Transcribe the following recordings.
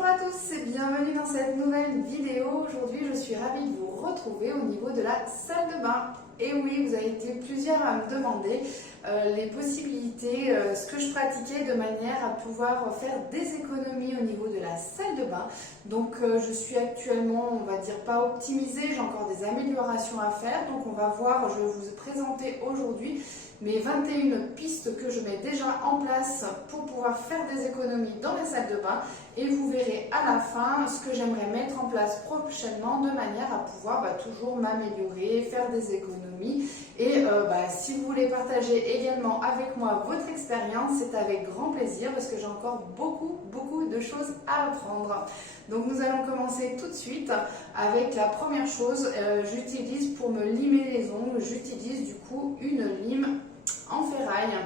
Bonjour à tous et bienvenue dans cette nouvelle vidéo. Aujourd'hui, je suis ravie de vous retrouver au niveau de la salle de bain. Et oui, vous avez été plusieurs à me demander les possibilités, ce que je pratiquais de manière à pouvoir faire des économies au niveau de la salle de bain. Donc, je suis actuellement, on va dire, pas optimisée, j'ai encore des améliorations à faire. Donc, on va voir, je vais vous présenter aujourd'hui mes 21 pistes que je mets déjà en place pour pouvoir faire des économies dans la salle de bain. Et vous verrez à la fin ce que j'aimerais mettre en place prochainement de manière à pouvoir toujours m'améliorer, faire des économies. Et si vous voulez partager également avec moi votre expérience, c'est avec grand plaisir parce que j'ai encore beaucoup de choses à apprendre. Donc nous allons commencer tout de suite avec la première chose. J'utilise pour me limer les ongles, j'utilise du coup une lime en ferraille.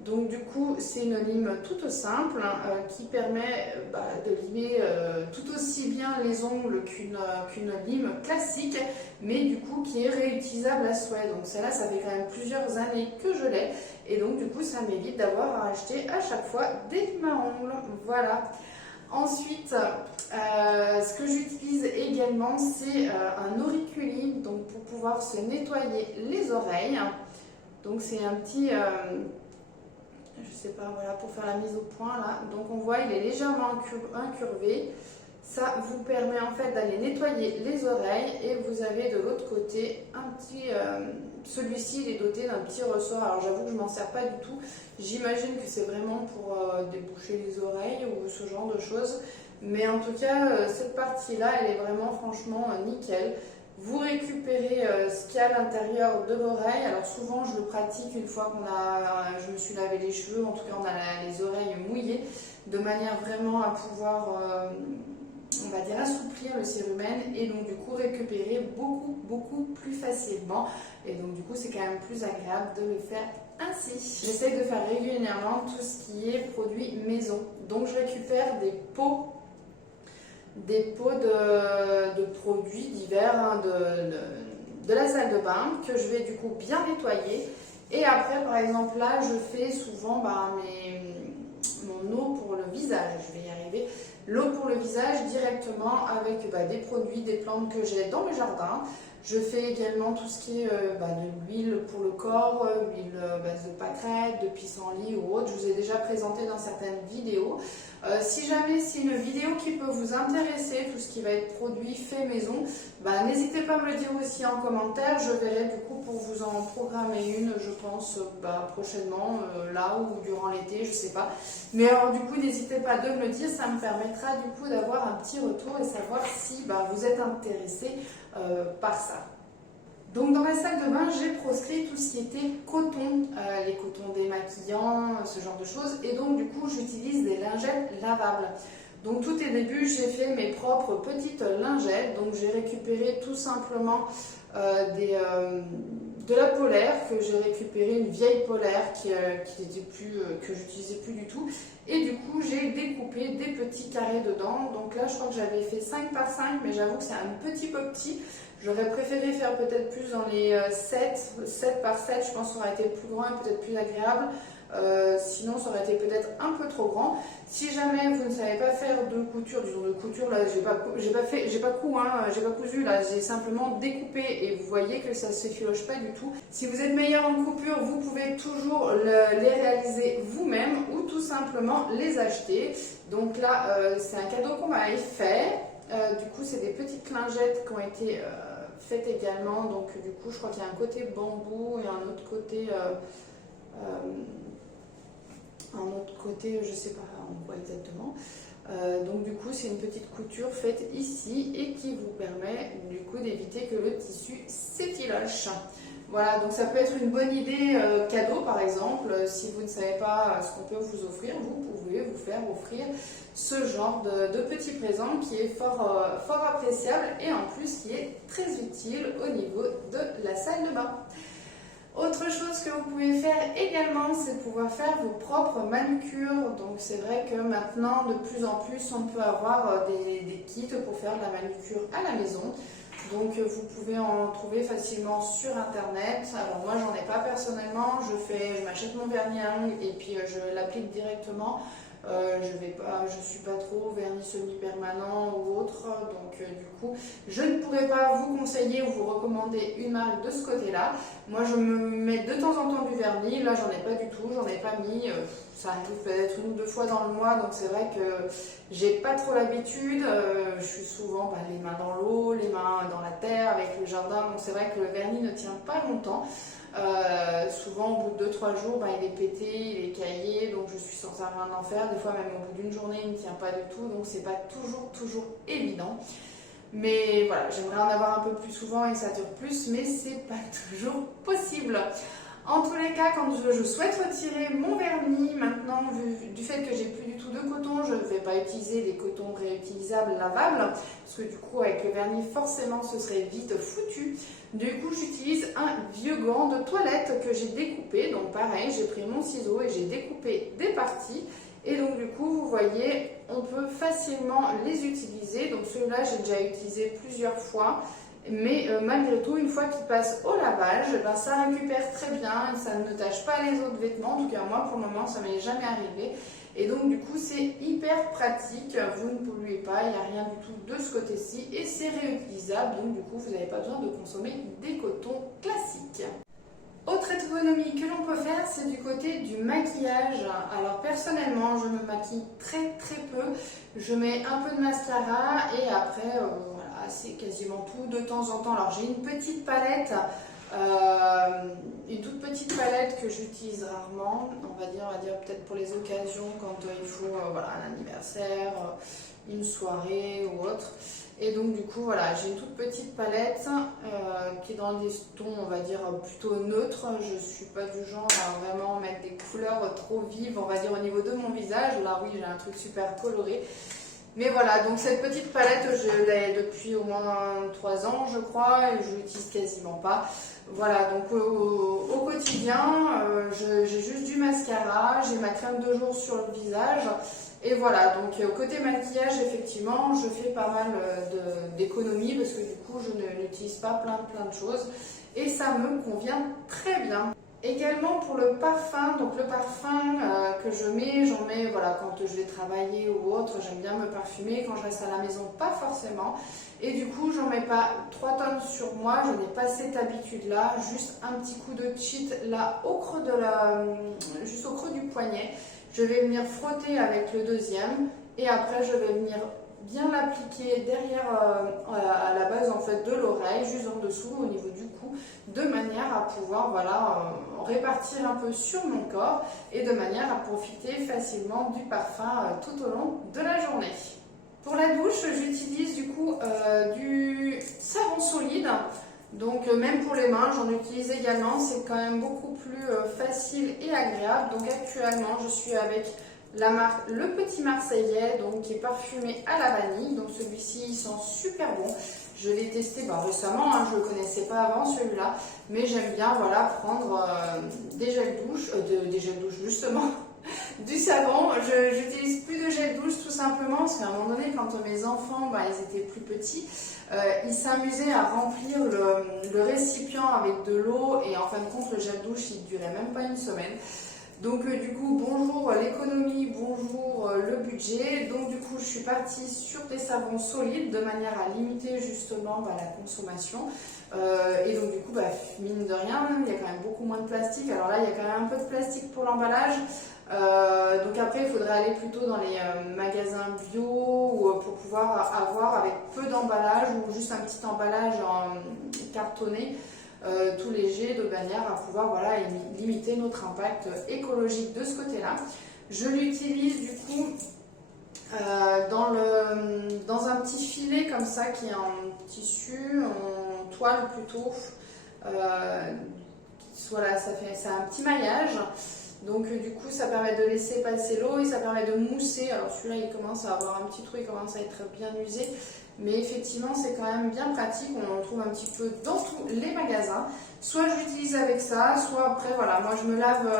Donc du coup c'est une lime toute simple qui permet de limer tout aussi bien les ongles qu'une lime classique, mais du coup qui est réutilisable à souhait. Donc celle-là, ça fait quand même plusieurs années que je l'ai et donc du coup ça m'évite d'avoir à acheter à chaque fois des limes à ongles. Voilà. Ensuite, ce que j'utilise également, c'est un auriculi, donc pour pouvoir se nettoyer les oreilles. Donc c'est un petit, je sais pas, voilà, pour faire la mise au point là. Donc on voit, il est légèrement incurvé. Ça vous permet en fait d'aller nettoyer les oreilles et vous avez de l'autre côté un petit, celui-ci il est doté d'un petit ressort. Alors j'avoue que je m'en sers pas du tout. J'imagine que c'est vraiment pour déboucher les oreilles ou ce genre de choses. Mais en tout cas, cette partie-là, elle est vraiment franchement nickel. Vous récupérez ce qu'il y a à l'intérieur de l'oreille. Alors souvent je le pratique une fois je me suis lavé les cheveux, en tout cas on a les oreilles mouillées, de manière vraiment à pouvoir, on va dire, assouplir le cérumen et donc du coup récupérer beaucoup plus facilement. Et donc du coup c'est quand même plus agréable de le faire ainsi. J'essaie de faire régulièrement tout ce qui est produit maison. Donc je récupère des pots de produits divers de la salle de bain que je vais du coup bien nettoyer. Et après, par exemple, là, je fais souvent mon eau pour le visage. Je vais y arriver. L'eau pour le visage directement avec des produits, des plantes que j'ai dans le jardin. Je fais également tout ce qui est de l'huile pour le corps, huile base de pâquerette, de pissenlit ou autre. Je vous ai déjà présenté dans certaines vidéos. Si jamais c'est une vidéo qui peut vous intéresser, tout ce qui va être produit fait maison, n'hésitez pas à me le dire aussi en commentaire. Je verrai du coup pour vous en programmer une, je pense, prochainement, là ou durant l'été, je sais pas. Mais alors du coup, n'hésitez pas de me le dire, ça me permettra du coup d'avoir un petit retour et savoir si vous êtes intéressé par ça. Donc dans la salle de bain, j'ai proscrit tout ce qui était coton, les cotons démaquillants, ce genre de choses. Et donc du coup, j'utilise des lingettes lavables. Donc tout au début, j'ai fait mes propres petites lingettes. Donc j'ai récupéré tout simplement de la polaire, que j'ai récupéré une vieille polaire que j'utilisais plus du tout. Et du coup, j'ai découpé des petits carrés dedans. Donc là, je crois que j'avais fait 5 par 5, mais j'avoue que c'est un petit peu petit. J'aurais préféré faire peut-être plus dans les 7 par 7, je pense que ça aurait été plus grand et peut-être plus agréable. Sinon ça aurait été peut-être un peu trop grand. Si jamais vous ne savez pas faire de couture, disons de couture, là j'ai pas cousu, là j'ai simplement découpé et vous voyez que ça ne s'effiloche pas du tout. Si vous êtes meilleur en coupure, vous pouvez toujours les réaliser vous-même ou tout simplement les acheter. Donc là c'est un cadeau qu'on m'avait fait. Du coup c'est des petites lingettes qui ont été faites également. Donc du coup je crois qu'il y a un côté bambou et un autre côté, je sais pas en quoi exactement. Donc du coup c'est une petite couture faite ici et qui vous permet du coup d'éviter que le tissu s'effiloche. Voilà, donc ça peut être une bonne idée cadeau par exemple. Si vous ne savez pas ce qu'on peut vous offrir, vous pouvez vous faire offrir ce genre de petit présent qui est fort appréciable et en plus qui est très utile au niveau de la salle de bain. Autre chose que vous pouvez faire également, c'est pouvoir faire vos propres manucures. Donc c'est vrai que maintenant, de plus en plus, on peut avoir des kits pour faire la manucure à la maison. Donc vous pouvez en trouver facilement sur internet. Alors moi j'en ai pas personnellement, je m'achète mon vernis à ongles et puis je l'applique directement. Je suis pas trop vernis semi-permanent ou autre. Donc du coup, je ne pourrais pas vous conseiller ou vous recommander une marque de ce côté-là. Moi, je me mets de temps en temps du vernis. Là, j'en ai pas du tout, j'en ai pas mis. Ça arrive peut-être 1 ou 2 fois dans le mois, donc c'est vrai que j'ai pas trop l'habitude. Je suis souvent les mains dans l'eau, les mains dans la terre avec le jardin, donc c'est vrai que le vernis ne tient pas longtemps. Souvent au bout de 2-3 jours il est pété, il est caillé, donc je suis censée rien en faire. Des fois même au bout d'une journée il ne tient pas du tout, donc c'est pas toujours évident. Mais voilà, j'aimerais en avoir un peu plus souvent et que ça dure plus, mais c'est pas toujours possible. En tous les cas, quand je souhaite retirer mon vernis, maintenant, du fait que j'ai plus du tout de coton, je ne vais pas utiliser des cotons réutilisables, lavables, parce que du coup, avec le vernis, forcément, ce serait vite foutu. Du coup, j'utilise un vieux gant de toilette que j'ai découpé. Donc pareil, j'ai pris mon ciseau et j'ai découpé des parties. Et donc du coup, vous voyez, on peut facilement les utiliser. Donc celui-là, j'ai déjà utilisé plusieurs fois. Mais malgré tout, une fois qu'il passe au lavage, ça récupère très bien et ça ne tâche pas les autres vêtements. En tout cas, moi, pour le moment, ça ne m'est jamais arrivé. Et donc, du coup, c'est hyper pratique. Vous ne polluez pas, il n'y a rien du tout de ce côté-ci. Et c'est réutilisable. Donc, du coup, vous n'avez pas besoin de consommer des cotons classiques. Autre ergonomie que l'on peut faire, c'est du côté du maquillage. Alors personnellement, je me maquille très peu. Je mets un peu de mascara et après, voilà, c'est quasiment tout de temps en temps. Alors j'ai une petite palette, une toute petite palette que j'utilise rarement. On va dire peut-être pour les occasions quand il faut voilà, un anniversaire, une soirée ou autre. Et donc du coup voilà, j'ai une toute petite palette qui est dans des tons on va dire plutôt neutres. Je suis pas du genre à vraiment mettre des couleurs trop vives on va dire au niveau de mon visage. Là oui j'ai un truc super coloré. Mais voilà, donc cette petite palette je l'ai depuis au moins 3 ans je crois et je l'utilise quasiment pas. Voilà, donc au quotidien j'ai juste du mascara, j'ai ma crème de jour sur le visage. Et voilà, donc côté maquillage, effectivement, je fais pas mal d'économies parce que du coup, je n'utilise pas plein de choses et ça me convient très bien. Également pour le parfum, donc le parfum que je mets, j'en mets voilà, quand je vais travailler ou autre, j'aime bien me parfumer, quand je reste à la maison, pas forcément. Et du coup, j'en mets pas 3 tonnes sur moi, je n'ai pas cette habitude-là, juste un petit coup de cheat là au creux juste au creux du poignet. Je vais venir frotter avec le deuxième et après je vais venir bien l'appliquer derrière à la base en fait de l'oreille, juste en dessous au niveau du cou, de manière à pouvoir voilà, répartir un peu sur mon corps et de manière à profiter facilement du parfum tout au long de la journée. Pour la douche, j'utilise du coup du savon solide. Donc même pour les mains, j'en utilise également, c'est quand même beaucoup plus facile et agréable. Donc actuellement, je suis avec la marque Le Petit Marseillais, donc qui est parfumé à la vanille. Donc celui-ci, il sent super bon. Je l'ai testé récemment, hein, je ne le connaissais pas avant celui-là, mais j'aime bien voilà, prendre des gels douche, des gels douche justement, du savon. J'utilise plus de gel douche tout simplement parce qu'à un moment donné, quand mes enfants ils étaient plus petits, ils s'amusaient à remplir le récipient avec de l'eau et en fin de compte le gel douche il durait même pas une semaine. Donc du coup bonjour l'économie, bonjour le budget. Donc du coup je suis partie sur des savons solides de manière à limiter justement la consommation. Et donc du coup mine de rien il y a quand même beaucoup moins de plastique. Alors là il y a quand même un peu de plastique pour l'emballage. Donc après il faudrait aller plutôt dans les magasins bio ou pour pouvoir avoir avec peu d'emballage ou juste un petit emballage en cartonné tout léger de manière à pouvoir voilà, limiter notre impact écologique de ce côté-là. Je l'utilise du coup dans un petit filet comme ça qui est en tissu, en toile plutôt. Voilà, c'est un petit maillage. Donc du coup ça permet de laisser passer l'eau et ça permet de mousser. Alors celui-là il commence à avoir un petit trou, il commence à être bien usé. Mais effectivement c'est quand même bien pratique, on en trouve un petit peu dans tous les magasins. Soit j'utilise avec ça, soit après voilà, moi je me lave,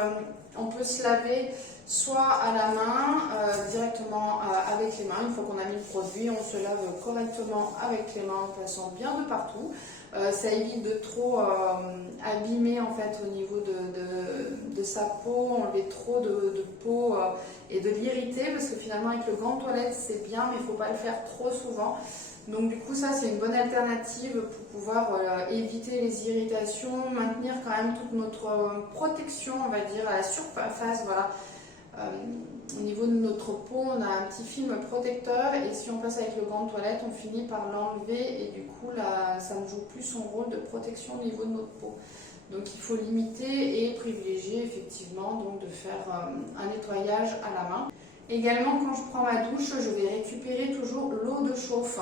on peut se laver soit à la main, directement avec les mains. Une fois qu'on a mis le produit, on se lave correctement avec les mains en passant bien de partout. Ça évite de trop abîmer en fait au niveau de sa peau, enlever trop de peau et de l'irriter, parce que finalement avec le gant de toilette c'est bien, mais il ne faut pas le faire trop souvent. Donc du coup ça c'est une bonne alternative pour pouvoir éviter les irritations, maintenir quand même toute notre protection, on va dire, à la surface, voilà. Au niveau de notre peau, on a un petit film protecteur, et si on passe avec le gant de toilette, on finit par l'enlever, et du coup là, ça ne joue plus son rôle de protection au niveau de notre peau. Donc il faut limiter et privilégier effectivement donc de faire un nettoyage à la main. Également, quand je prends ma douche, je vais récupérer toujours l'eau de chauffe.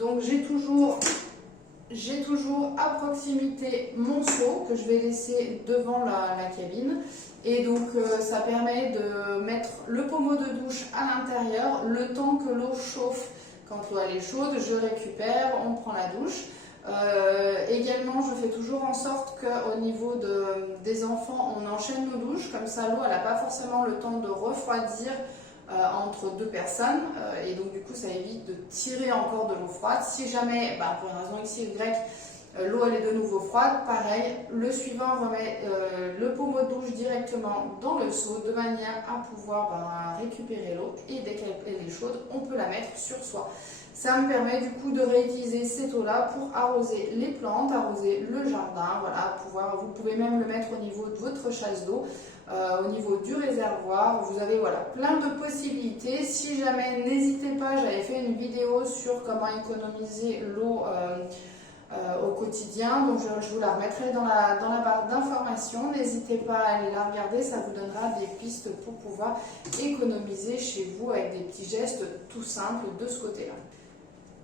Donc j'ai toujours à proximité mon seau que je vais laisser devant la cabine, et donc ça permet de mettre le pommeau de douche à l'intérieur le temps que l'eau chauffe. Quand l'eau est chaude, je récupère, on prend la douche. Également, je fais toujours en sorte qu'au niveau des enfants, on enchaîne nos douches, comme ça l'eau n'a pas forcément le temps de refroidir entre deux personnes, et donc du coup ça évite de tirer encore de l'eau froide. Si jamais, pour une raison X, Y, l'eau elle est de nouveau froide, pareil, le suivant remet le pommeau de douche directement dans le seau de manière à pouvoir récupérer l'eau, et dès qu'elle est chaude, on peut la mettre sur soi. Ça me permet du coup de réutiliser cette eau-là pour arroser les plantes, arroser le jardin, voilà, vous pouvez même le mettre au niveau de votre chasse d'eau, au niveau du réservoir. Vous avez voilà, plein de possibilités. Si jamais, n'hésitez pas, j'avais fait une vidéo sur comment économiser l'eau au quotidien, donc je vous la remettrai dans la barre d'informations. N'hésitez pas à aller la regarder, ça vous donnera des pistes pour pouvoir économiser chez vous avec des petits gestes tout simples de ce côté-là.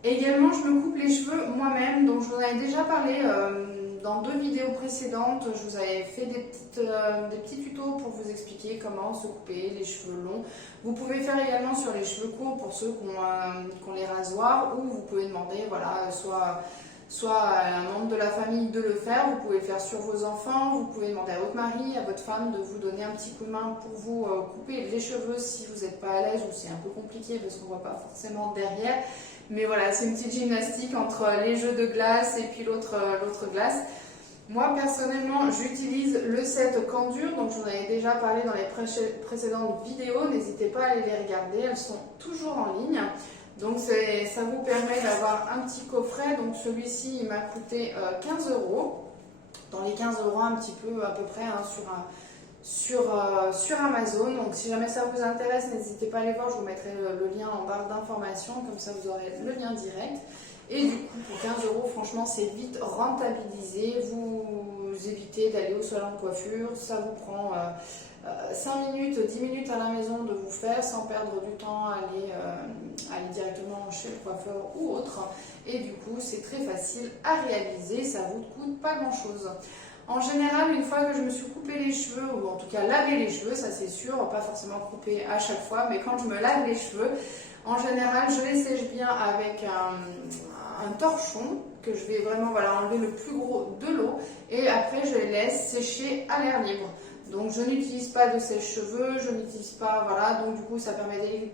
Également, je me coupe les cheveux moi-même, donc je vous en avais déjà parlé dans 2 vidéos précédentes. Je vous avais fait des petits tutos pour vous expliquer comment se couper les cheveux longs. Vous pouvez faire également sur les cheveux courts pour ceux qui ont les rasoirs, ou vous pouvez demander, voilà, soit à un membre de la famille de le faire. Vous pouvez le faire sur vos enfants, vous pouvez demander à votre mari, à votre femme de vous donner un petit coup de main pour vous couper les cheveux si vous n'êtes pas à l'aise, ou c'est un peu compliqué parce qu'on ne voit pas forcément derrière. Mais voilà, c'est une petite gymnastique entre les jeux de glace et puis l'autre glace. Moi personnellement, j'utilise le set Candure, donc j'en avais déjà parlé dans les précédentes vidéos. N'hésitez pas à aller les regarder, elles sont toujours en ligne. Donc ça vous permet d'avoir un petit coffret. Donc celui-ci il m'a coûté 15 €. Dans les 15 € un petit peu à peu près sur Amazon. Donc si jamais ça vous intéresse, n'hésitez pas à aller voir, je vous mettrai le lien en barre d'informations, comme ça vous aurez le lien direct. Et du coup pour 15 €, franchement c'est vite rentabilisé. Vous évitez d'aller au salon de coiffure, ça vous prend 5 minutes, 10 minutes à la maison de vous faire, sans perdre du temps à aller directement chez le coiffeur ou autre. Et du coup c'est très facile à réaliser, ça vous coûte pas grand chose. En général, une fois que je me suis coupé les cheveux, ou en tout cas lavé les cheveux, ça c'est sûr, pas forcément couper à chaque fois, mais quand je me lave les cheveux, en général, je les sèche bien avec un torchon, que je vais vraiment enlever le plus gros de l'eau, et après je les laisse sécher à l'air libre. Donc je n'utilise pas de sèche-cheveux, je n'utilise pas, donc du coup ça permet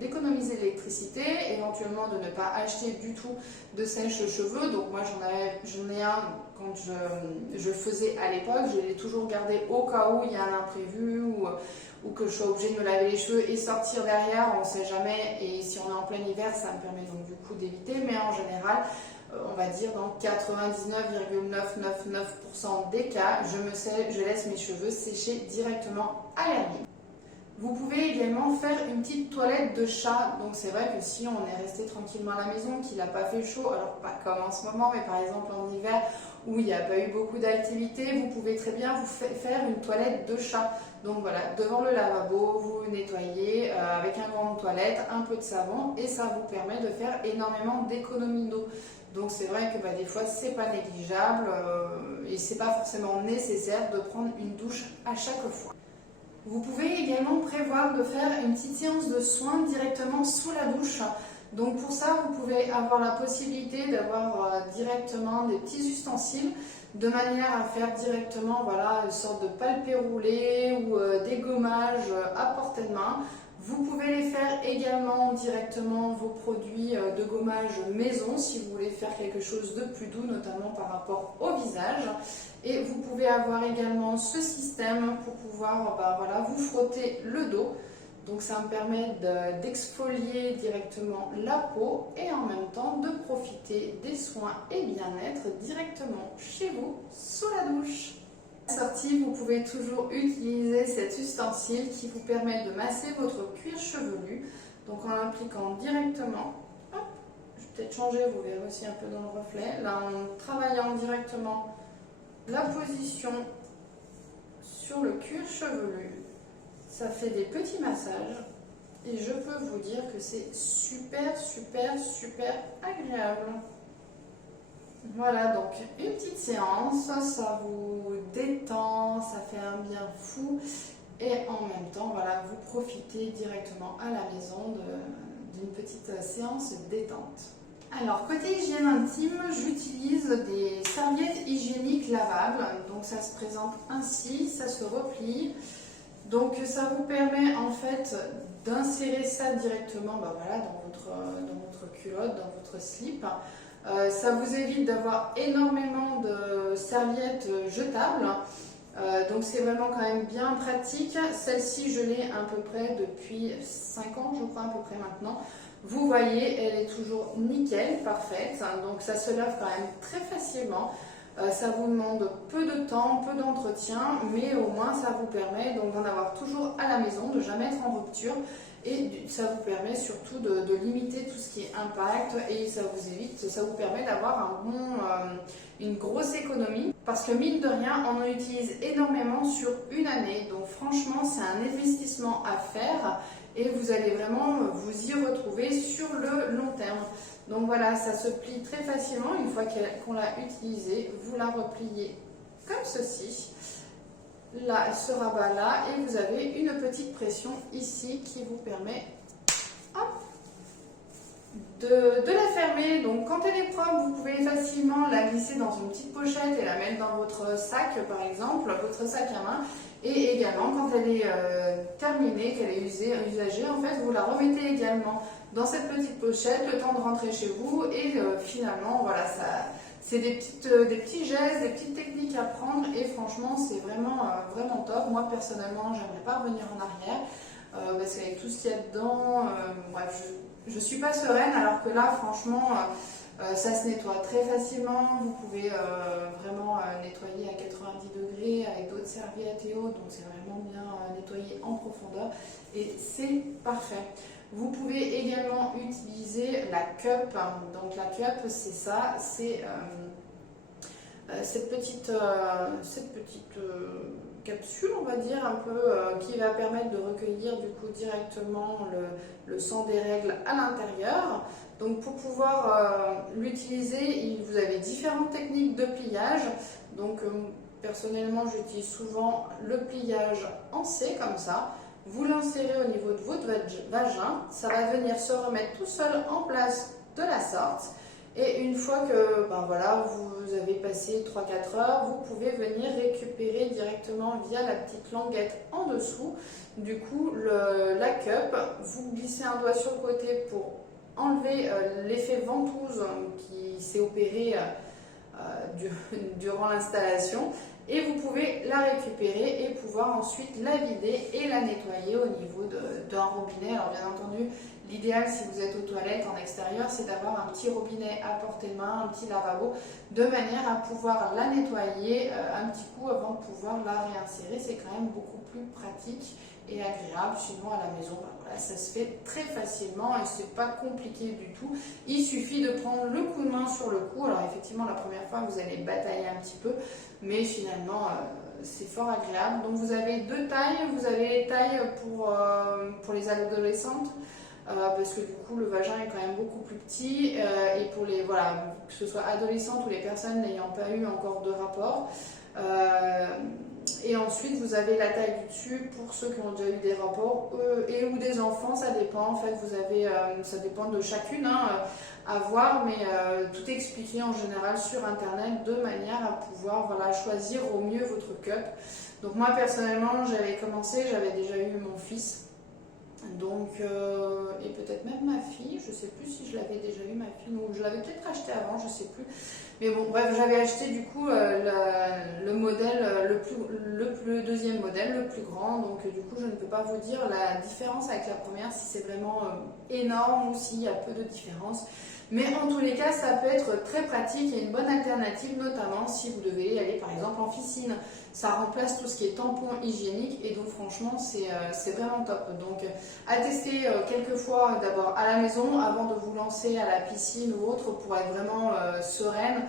d'économiser l'électricité, éventuellement de ne pas acheter du tout de sèche-cheveux. Donc moi j'en ai un quand je faisais à l'époque, je l'ai toujours gardé au cas où il y a un imprévu, ou que je sois obligée de me laver les cheveux et sortir derrière, on ne sait jamais, et si on est en plein hiver ça me permet donc du coup d'éviter, mais en général on va dire dans 99,999% des cas, je laisse mes cheveux sécher directement à l'air libre. Vous pouvez également faire une petite toilette de chat. Donc c'est vrai que si on est resté tranquillement à la maison, qu'il n'a pas fait chaud, alors pas comme en ce moment, mais par exemple en hiver où il n'y a pas eu beaucoup d'activité, vous pouvez très bien vous faire une toilette de chat. Donc voilà, devant le lavabo, vous nettoyez avec un gant de toilette, un peu de savon, et ça vous permet de faire énormément d'économies d'eau. Donc c'est vrai que des fois c'est pas négligeable et c'est pas forcément nécessaire de prendre une douche à chaque fois. Vous pouvez également prévoir de faire une petite séance de soins directement sous la douche. Donc pour ça, vous pouvez avoir la possibilité d'avoir directement des petits ustensiles. de manière à faire directement voilà, une sorte de palpé roulé ou des gommages à portée de main. Vous pouvez les faire également directement vos produits de gommage maison si vous voulez faire quelque chose de plus doux, notamment par rapport au visage. Et vous pouvez avoir également ce système pour pouvoir voilà, vous frotter le dos. Donc ça me permet d'exfolier directement la peau et en même temps de profiter des soins et bien-être directement chez vous sous la douche. À la sortie, vous pouvez toujours utiliser cet ustensile qui vous permet de masser votre cuir chevelu. Donc en l'appliquant directement, hop, je vais peut-être changer, vous verrez aussi un peu dans le reflet. Là en travaillant directement la position sur le cuir chevelu. Ça fait des petits massages et je peux vous dire que c'est super agréable. Voilà, donc une petite séance, ça vous détend, ça fait un bien fou et en même temps, voilà, vous profitez directement à la maison d'une petite séance détente. Alors, côté hygiène intime, j'utilise des serviettes hygiéniques lavables. Donc, ça se présente ainsi, ça se replie. Donc ça vous permet en fait d'insérer ça directement voilà, dans votre culotte, dans votre slip. Ça vous évite d'avoir énormément de serviettes jetables. Donc c'est vraiment quand même bien pratique. Celle-ci je l'ai à peu près depuis 5 ans je crois à peu près maintenant. Vous voyez, elle est toujours nickel, parfaite. Donc ça se lave quand même très facilement. Ça vous demande peu de temps, peu d'entretien, mais au moins ça vous permet donc d'en avoir toujours à la maison, de jamais être en rupture et ça vous permet surtout de limiter tout ce qui est impact et ça vous permet d'avoir une grosse économie parce que mine de rien on en utilise énormément sur une année, donc franchement c'est un investissement à faire et vous allez vraiment vous y retrouver sur le long terme. Donc voilà, ça se plie très facilement. Une fois qu'on l'a utilisée, vous la repliez comme ceci. Là, elle se rabat là et vous avez une petite pression ici qui vous permet de la fermer. Donc quand elle est propre, vous pouvez facilement la glisser dans une petite pochette et la mettre dans votre sac par exemple, votre sac à main. Et également quand elle est terminée, qu'elle est usagée, en fait vous la remettez également dans cette petite pochette, le temps de rentrer chez vous et finalement voilà, c'est des petits gestes, des petites techniques à prendre et franchement c'est vraiment top. Moi personnellement j'aimerais pas revenir en arrière parce qu'avec tout ce qu'il y a dedans, bref, je suis pas sereine alors que là franchement ça se nettoie très facilement. Vous pouvez vraiment nettoyer à 90 degrés avec d'autres serviettes et autres, donc c'est vraiment bien nettoyé en profondeur et c'est parfait. Vous pouvez également utiliser la cup. Donc la cup c'est ça, c'est cette petite capsule on va dire un peu qui va permettre de recueillir du coup directement le sang des règles à l'intérieur. Donc pour pouvoir l'utiliser, vous avez différentes techniques de pliage. Donc personnellement j'utilise souvent le pliage en C comme ça. Vous l'insérez au niveau de votre vagin, ça va venir se remettre tout seul en place de la sorte. Et une fois que voilà, vous avez passé 3-4 heures, vous pouvez venir récupérer directement via la petite languette en dessous. Du coup, la cup, vous glissez un doigt sur le côté pour enlever l'effet ventouse qui s'est opéré durant l'installation. Et vous pouvez la récupérer et pouvoir ensuite la vider et la nettoyer au niveau d'un robinet. Alors bien entendu, l'idéal si vous êtes aux toilettes en extérieur, c'est d'avoir un petit robinet à portée de main, un petit lavabo, de manière à pouvoir la nettoyer un petit coup avant de pouvoir la réinsérer. C'est quand même beaucoup plus pratique et agréable. Sinon à la maison, voilà, ça se fait très facilement et c'est pas compliqué du tout. Il suffit de prendre le coup de main sur le cou. Alors effectivement la première fois vous allez batailler un petit peu, mais finalement c'est fort agréable. Donc vous avez deux tailles. Vous avez les tailles pour les adolescentes parce que du coup le vagin est quand même beaucoup plus petit et pour les que ce soit adolescentes ou les personnes n'ayant pas eu encore de rapport. Et ensuite, vous avez la taille du dessus pour ceux qui ont déjà eu des rapports et ou des enfants, ça dépend. En fait, vous avez, ça dépend de chacune à voir, mais tout est expliqué en général sur Internet de manière à pouvoir voilà, choisir au mieux votre cup. Donc moi, personnellement, j'avais commencé, j'avais déjà eu mon fils. Donc, et peut-être même ma fille, je sais plus si je l'avais déjà eu ma fille, ou je l'avais peut-être acheté avant, je sais plus. Mais bon, bref, j'avais acheté du coup le modèle, le deuxième modèle, le plus grand. Donc, du coup, je ne peux pas vous dire la différence avec la première, si c'est vraiment énorme ou s'il y a peu de différence. Mais en tous les cas, ça peut être très pratique et une bonne alternative, notamment si vous devez aller par exemple en piscine. Ça remplace tout ce qui est tampon hygiénique et donc franchement, c'est vraiment top. Donc à tester quelques fois d'abord à la maison avant de vous lancer à la piscine ou autre pour être vraiment sereine.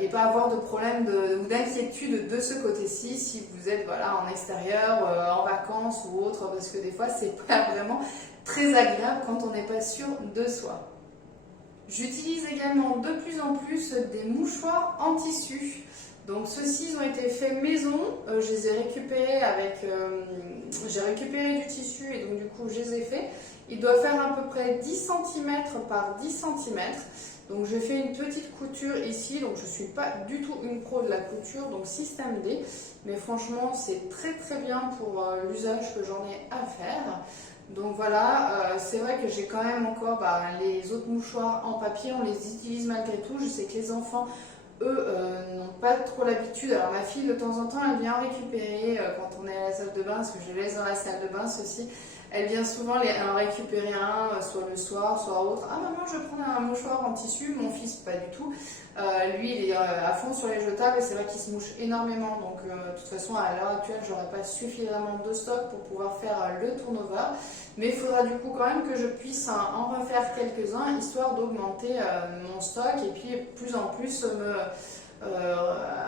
Et pas avoir de problème ou d'inquiétude de ce côté-ci si vous êtes voilà, en extérieur, en vacances ou autre, parce que des fois c'est pas vraiment très agréable quand on n'est pas sûr de soi. J'utilise également de plus en plus des mouchoirs en tissu. Donc ceux-ci ont été faits maison, je les ai récupérés j'ai récupéré du tissu et donc du coup je les ai faits. Ils doivent faire à peu près 10 cm par 10 cm. Donc j'ai fait une petite couture ici, donc je ne suis pas du tout une pro de la couture, donc système D. Mais franchement c'est très très bien pour l'usage que j'en ai à faire. Donc voilà, c'est vrai que j'ai quand même encore les autres mouchoirs en papier, on les utilise malgré tout. Je sais que les enfants, eux, n'ont pas trop l'habitude. Alors ma fille, de temps en temps, elle vient en récupérer quand on est à la salle de bain, parce que je les laisse dans la salle de bain, ceci. Elle vient souvent en récupérer un, soit le soir, soit autre. Ah maman, je prends un mouchoir en tissu. Mon fils, pas du tout. Lui, il est à fond sur les jetables et c'est vrai qu'il se mouche énormément. Donc, de toute façon, à l'heure actuelle, j'aurais pas suffisamment de stock pour pouvoir faire le turnover. Mais il faudra du coup quand même que je puisse en refaire quelques-uns, histoire d'augmenter mon stock et puis plus en plus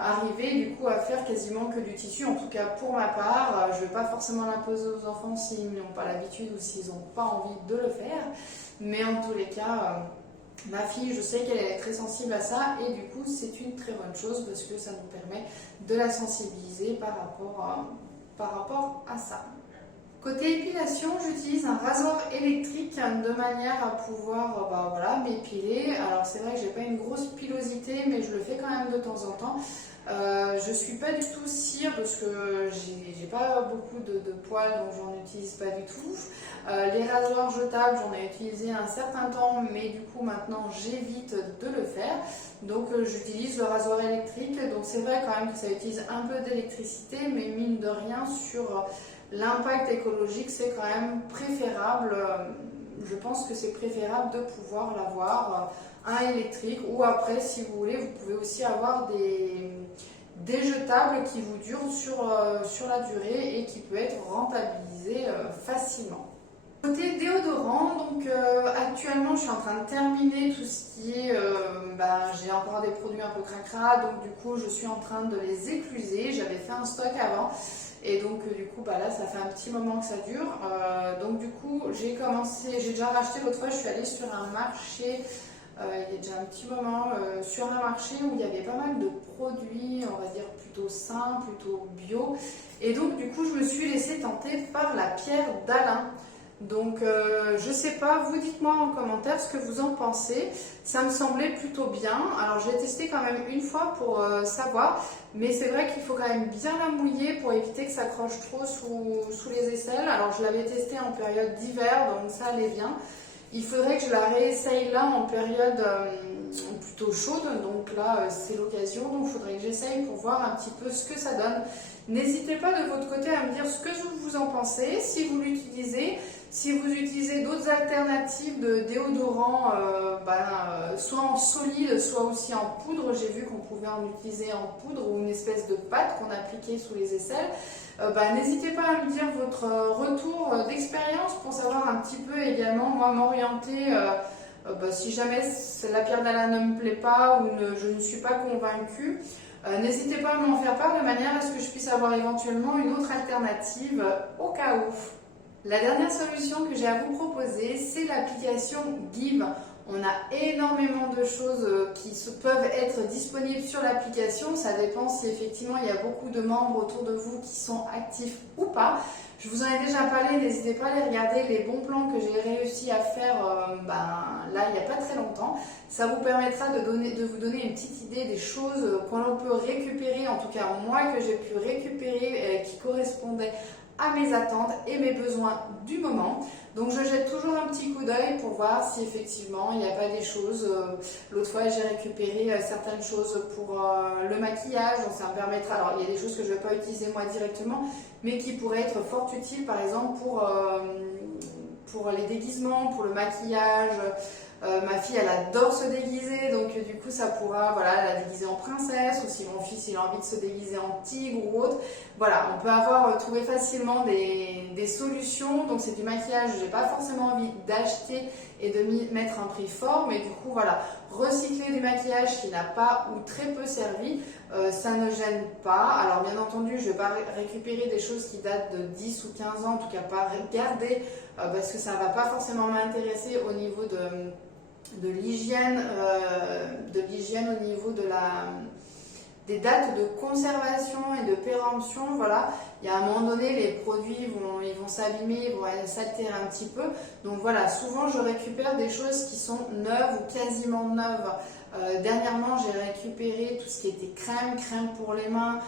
arriver du coup à faire quasiment que du tissu, en tout cas pour ma part. Je ne vais pas forcément l'imposer aux enfants s'ils n'ont pas l'habitude ou s'ils n'ont pas envie de le faire, mais en tous les cas ma fille, je sais qu'elle est très sensible à ça et du coup c'est une très bonne chose parce que ça nous permet de la sensibiliser par rapport à ça. Côté épilation, j'utilise un rasoir électrique de manière à pouvoir voilà, m'épiler. Alors c'est vrai que j'ai pas une grosse pilosité, mais je le fais quand même de temps en temps. Je suis pas du tout cire parce que j'ai pas beaucoup de poils, donc j'en utilise pas du tout. Les rasoirs jetables, j'en ai utilisé un certain temps, mais du coup maintenant j'évite de le faire. Donc j'utilise le rasoir électrique. Donc c'est vrai quand même que ça utilise un peu d'électricité, mais mine de rien sur l'impact écologique, c'est quand même préférable. Je pense que c'est préférable de pouvoir l'avoir un électrique ou après, si vous voulez, vous pouvez aussi avoir des jetables qui vous durent sur la durée et qui peut être rentabilisé facilement. Côté déodorant, donc actuellement je suis en train de terminer tout ce qui est, j'ai encore des produits un peu cracra, donc du coup je suis en train de les écluser. J'avais fait un stock avant et donc du coup là ça fait un petit moment que ça dure. Donc du coup j'ai déjà racheté l'autre fois, je suis allée sur un marché. Il y a déjà un petit moment sur un marché où il y avait pas mal de produits, on va dire plutôt sains, plutôt bio. Et donc du coup je me suis laissée tenter par la pierre d'Alain. Donc je sais pas, vous dites-moi en commentaire ce que vous en pensez. Ça me semblait plutôt bien. Alors j'ai testé quand même une fois pour savoir, mais c'est vrai qu'il faut quand même bien la mouiller pour éviter que ça croche trop sous les aisselles. Alors je l'avais testé en période d'hiver, donc ça allait bien. Il faudrait que je la réessaye là en période plutôt chaude, donc là c'est l'occasion, donc il faudrait que j'essaye pour voir un petit peu ce que ça donne. N'hésitez pas de votre côté à me dire ce que vous en pensez, si vous l'utilisez, si vous utilisez d'autres alternatives de déodorant, soit en solide, soit aussi en poudre. J'ai vu qu'on pouvait en utiliser en poudre ou une espèce de pâte qu'on appliquait sous les aisselles. N'hésitez pas à me dire votre retour d'expérience pour savoir un petit peu également, moi, m'orienter si jamais la pierre d'Alain ne me plaît pas ou je ne suis pas convaincue. N'hésitez pas à m'en faire part de manière à ce que je puisse avoir éventuellement une autre alternative au cas où. La dernière solution que j'ai à vous proposer, c'est l'application Give. On a énormément de choses peuvent être disponibles sur l'application. Ça dépend si effectivement il y a beaucoup de membres autour de vous qui sont actifs ou pas. Je vous en ai déjà parlé, n'hésitez pas à aller regarder les bons plans que j'ai réussi à faire là il n'y a pas très longtemps. Ça vous permettra de vous donner une petite idée des choses qu'on peut récupérer, en tout cas moi que j'ai pu récupérer qui correspondaient à mes attentes et mes besoins du moment. Donc je jette toujours un petit coup d'œil pour voir si effectivement il n'y a pas des choses. L'autre fois j'ai récupéré certaines choses pour le maquillage, donc ça me permettra, alors il y a des choses que je ne vais pas utiliser moi directement, mais qui pourraient être fort utiles par exemple pour les déguisements, pour le maquillage. Ma fille elle adore se déguiser, donc du coup ça pourra, voilà, la déguiser en princesse, ou si mon fils il a envie de se déguiser en tigre ou autre. Voilà, on peut trouvé facilement des solutions. Donc c'est du maquillage, j'ai pas forcément envie d'acheter et de mettre un prix fort, mais du coup voilà, recycler du maquillage qui n'a pas ou très peu servi, ça ne gêne pas. Alors bien entendu je vais pas récupérer des choses qui datent de 10 ou 15 ans, en tout cas pas garder, parce que ça va pas forcément m'intéresser au niveau de l'hygiène au niveau des dates de conservation et de péremption. Voilà, il y a un moment donné les produits ils vont s'abîmer, ils vont s'altérer un petit peu. Donc voilà, souvent je récupère des choses qui sont neuves ou quasiment neuves. Dernièrement j'ai récupéré tout ce qui était crème pour les mains,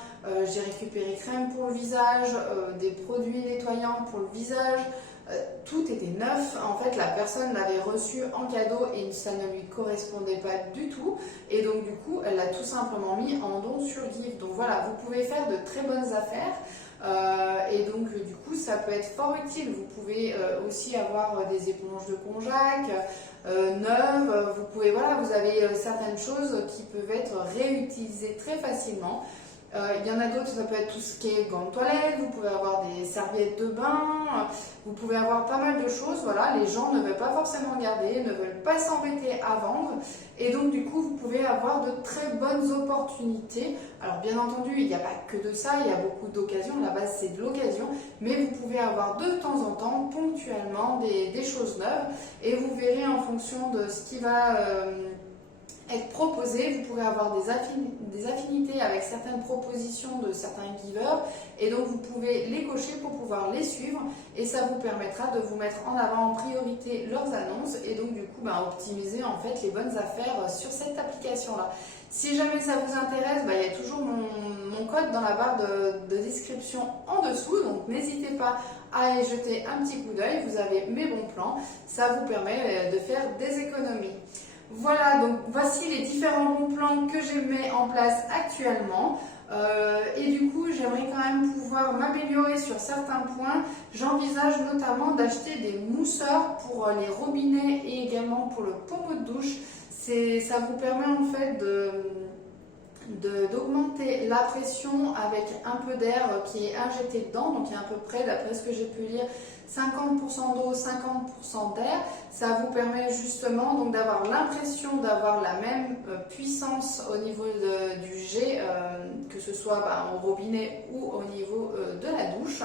j'ai récupéré crème pour le visage, des produits nettoyants pour le visage. Tout était neuf, en fait la personne l'avait reçu en cadeau et ça ne lui correspondait pas du tout, et donc du coup elle l'a tout simplement mis en don sur Give. Donc voilà, vous pouvez faire de très bonnes affaires, et donc du coup ça peut être fort utile. Vous pouvez aussi avoir des éponges de konjac neuves, vous avez certaines choses qui peuvent être réutilisées très facilement. Il y en a d'autres, ça peut être tout ce qui est gants de toilette, vous pouvez avoir des serviettes de bain, vous pouvez avoir pas mal de choses. Voilà, les gens ne veulent pas forcément garder, ne veulent pas s'embêter à vendre, et donc du coup vous pouvez avoir de très bonnes opportunités. Alors bien entendu il n'y a pas que de ça, il y a beaucoup d'occasions, la base c'est de l'occasion, mais vous pouvez avoir de temps en temps, ponctuellement, des choses neuves, et vous verrez en fonction de ce qui va être proposé, vous pourrez avoir des affinités avec certaines propositions de certains givers, et donc vous pouvez les cocher pour pouvoir les suivre, et ça vous permettra de vous mettre en avant en priorité leurs annonces, et donc du coup optimiser en fait les bonnes affaires sur cette application là. Si jamais ça vous intéresse, il y a toujours mon code dans la barre de description en dessous, donc n'hésitez pas à aller jeter un petit coup d'œil. Vous avez mes bons plans, ça vous permet de faire des économies. Voilà, donc voici les différents bons plans que je mets en place actuellement. Et du coup, j'aimerais quand même pouvoir m'améliorer sur certains points. J'envisage notamment d'acheter des mousseurs pour les robinets et également pour le pommeau de douche. Ça vous permet en fait d'augmenter la pression avec un peu d'air qui est injecté dedans, donc il y a à peu près, d'après ce que j'ai pu lire, 50% d'eau, 50% d'air. Ça vous permet justement donc d'avoir l'impression d'avoir la même puissance au niveau du jet, que ce soit au robinet ou au niveau de la douche.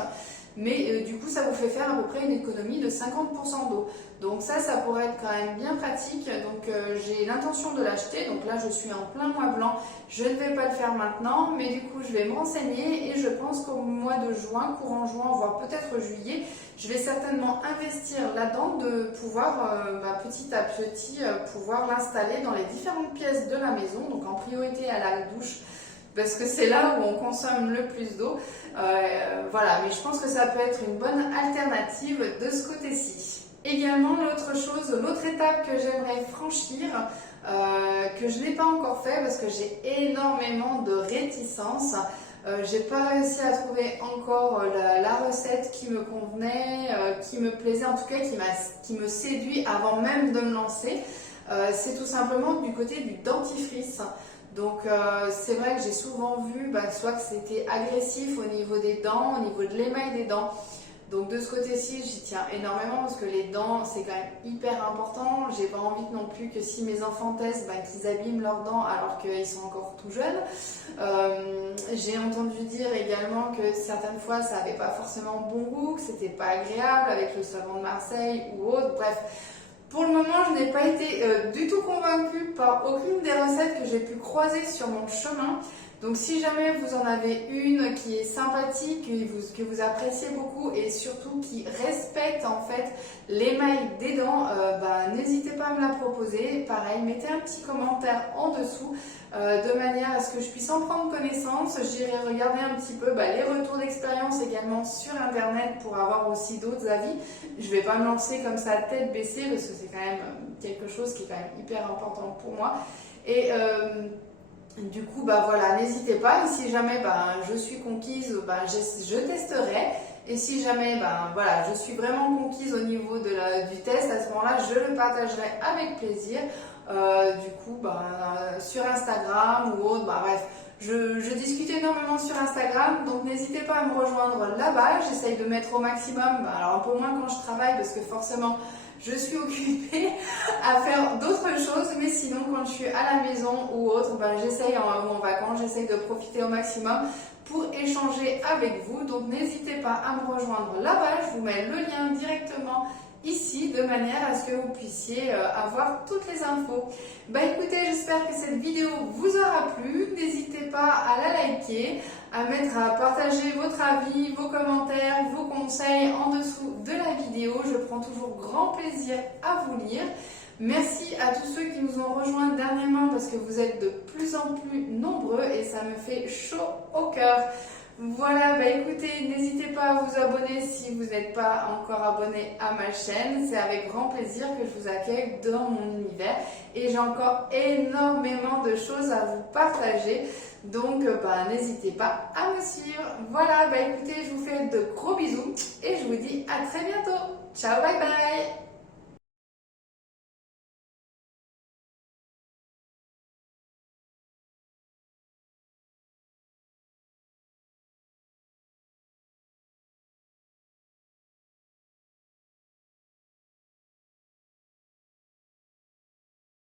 Mais du coup ça vous fait faire à peu près une économie de 50% d'eau. Donc ça pourrait être quand même bien pratique. Donc j'ai l'intention de l'acheter, donc là je suis en plein mois blanc, je ne vais pas le faire maintenant, mais du coup je vais me renseigner, et je pense qu'au mois de juin, courant juin, voire peut-être juillet, je vais certainement investir là-dedans, de pouvoir petit à petit pouvoir l'installer dans les différentes pièces de la maison, donc en priorité à la douche, parce que c'est là où on consomme le plus d'eau. Voilà, mais je pense que ça peut être une bonne alternative de ce côté-ci. Également, l'autre étape que j'aimerais franchir, que je n'ai pas encore fait parce que j'ai énormément de réticence. J'ai pas réussi à trouver encore la recette qui me convenait, qui me plaisait, en tout cas qui me séduit avant même de me lancer. C'est tout simplement du côté du dentifrice. Donc c'est vrai que j'ai souvent vu soit que c'était agressif au niveau des dents, au niveau de l'émail des dents. Donc de ce côté-ci, j'y tiens énormément parce que les dents, c'est quand même hyper important. J'ai pas envie non plus que si mes enfants testent, qu'ils abîment leurs dents alors qu'ils sont encore tout jeunes. J'ai entendu dire également que certaines fois, ça avait pas forcément bon goût, que c'était pas agréable avec le savon de Marseille ou autre. Bref, Pour le moment, je n'ai pas été du tout convaincue par aucune des recettes que j'ai pu croiser sur mon chemin. Donc si jamais vous en avez une qui est sympathique, que vous appréciez beaucoup et surtout qui respecte en fait l'émail des dents, n'hésitez pas à me la proposer. Pareil, mettez un petit commentaire en dessous de manière à ce que je puisse en prendre connaissance. J'irai regarder un petit peu les retours d'expérience également sur internet pour avoir aussi d'autres avis. Je ne vais pas me lancer comme ça tête baissée parce que c'est quand même quelque chose qui est quand même hyper important pour moi. Et du coup, voilà, n'hésitez pas. Et si jamais je suis conquise, je testerai. Et si jamais voilà, je suis vraiment conquise au niveau du test, à ce moment-là, je le partagerai avec plaisir. Du coup, sur Instagram ou autre, bref. Je discute énormément sur Instagram, donc n'hésitez pas à me rejoindre là-bas. J'essaye de mettre au maximum, alors un peu moins quand je travaille parce que forcément je suis occupée à faire d'autres choses, mais sinon quand je suis à la maison ou autre, j'essaye ou en vacances, j'essaye de profiter au maximum pour échanger avec vous. Donc n'hésitez pas à me rejoindre là-bas, je vous mets le lien directement ici de manière à ce que vous puissiez avoir toutes les infos. Écoutez, j'espère que cette vidéo vous aura plu. N'hésitez pas à la liker, à partager votre avis, vos commentaires, vos conseils en dessous de la vidéo. Je prends toujours grand plaisir à vous lire. Merci à tous ceux qui nous ont rejoints dernièrement parce que vous êtes de plus en plus nombreux et ça me fait chaud au cœur. Voilà, écoutez, n'hésitez pas à vous abonner si vous n'êtes pas encore abonné à ma chaîne. C'est avec grand plaisir que je vous accueille dans mon univers et j'ai encore énormément de choses à vous partager. Donc, n'hésitez pas à me suivre. Voilà, écoutez, je vous fais de gros bisous et je vous dis à très bientôt. Ciao, bye bye!